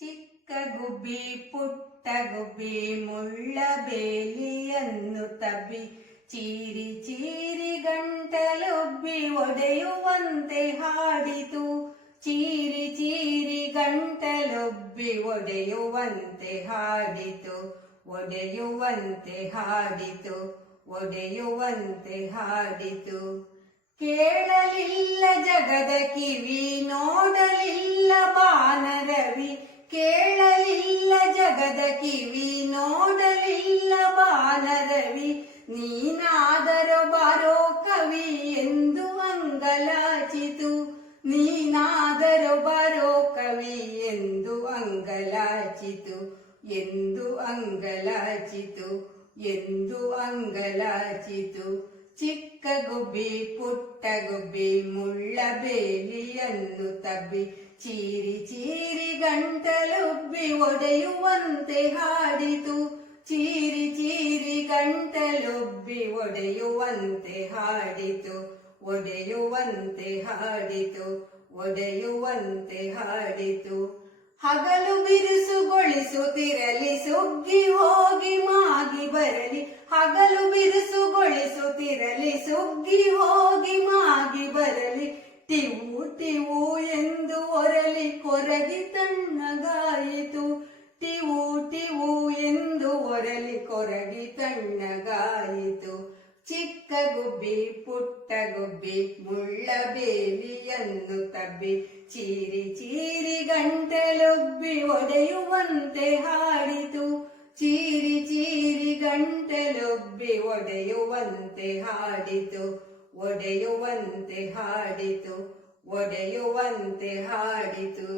ಚಿಕ್ಕ ಗುಬ್ಬಿ, ಪುಟ್ಟ ಗುಬ್ಬಿ, ಮುಳ್ಳ ಬೇಲಿಯನ್ನು ತಬ್ಬಿ, ಚೀರಿ ಚೀರಿ ಗಂಟಲೊಬ್ಬಿ ಒಡೆಯುವಂತೆ ಹಾಡಿತು. ಚೀರಿ ಚೀರಿ ಗಂಟಲೊಬ್ಬಿ ಒಡೆಯುವಂತೆ ಹಾಡಿತು. ಒಡೆಯುವಂತೆ ಹಾಡಿತು. ಒಡೆಯುವಂತೆ ಹಾಡಿತು. ಕೇಳಲಿಲ್ಲ ಜಗದ ಕಿವಿ ಜಗದ ಕಿವಿ ನೋಡಲಿಲ್ಲ ಬಾನರವಿ, ನೀನಾದರ ಬಾರೋ ಕವಿ ಎಂದು ಅಂಗಲಾಚಿತು. ನೀನಾದರ ಬಾರೋ ಕವಿ ಎಂದು ಅಂಗಲಾಚಿತು ಎಂದು ಅಂಗಲಾಚಿತು ಎಂದು ಅಂಗಲಾಚಿತು. ಚಿಕ್ಕ ಗುಬ್ಬಿ, ಪುಟ್ಟ ಗುಬ್ಬಿ, ಮುಳ್ಳ ಬೇಲಿಯನ್ನು ತಬ್ಬಿ, ಚೀರಿ ಚೀರಿ ಗಂಟಲುಬ್ಬಿ ಒಡೆಯುವಂತೆ ಹಾಡಿತು. ಚೀರಿ ಚೀರಿ ಗಂಟಲುಬ್ಬಿ ಒಡೆಯುವಂತೆ ಹಾಡಿತು. ಒಡೆಯುವಂತೆ ಹಾಡಿತು. ಒಡೆಯುವಂತೆ ಹಾಡಿತು. ಹಗಲು ಬಿರುಸುಗೊಳಿಸುತ್ತಿರಲಿ ಸುಗ್ಗಿ ಹೋಗಿ ಮಾಗಿ ಬರಲಿ. ಹಗಲು ಬಿರುಸುಗೊಳಿಸುತ್ತಿರಲಿ ಸುಗ್ಗಿ ಹೋಗಿ ಮಾಗಿ ಬರಲಿ, ಟಿವು ಟಿವು ಎಂದು ಒರಲಿ ಕೊರಗಿ ತಣ್ಣಗಾಯಿತು ಟಿವು ಟಿವು ಎಂದು ಒರಲಿ ಕೊರಗಿ ತಣ್ಣಗಾಯಿತು ಚಿಕ್ಕ ಗುಬ್ಬಿ, ಪುಟ್ಟ ಗುಬ್ಬಿ, ಮುಳ್ಳ ಬೇಲಿಯನ್ನು ತಬ್ಬಿ, ಚೀರಿ ಚೀರಿ ಗಂಟೆಲುಬ್ಬಿ ಒಡೆಯುವಂತೆ ಹಾಡಿತು. ಒಡೆಯುವಂತೆ ಹಾಡಿತು ಒಡೆಯುವಂತೆ ಹಾಡಿತು ಒಡೆಯುವಂತೆ ಹಾಡಿತು.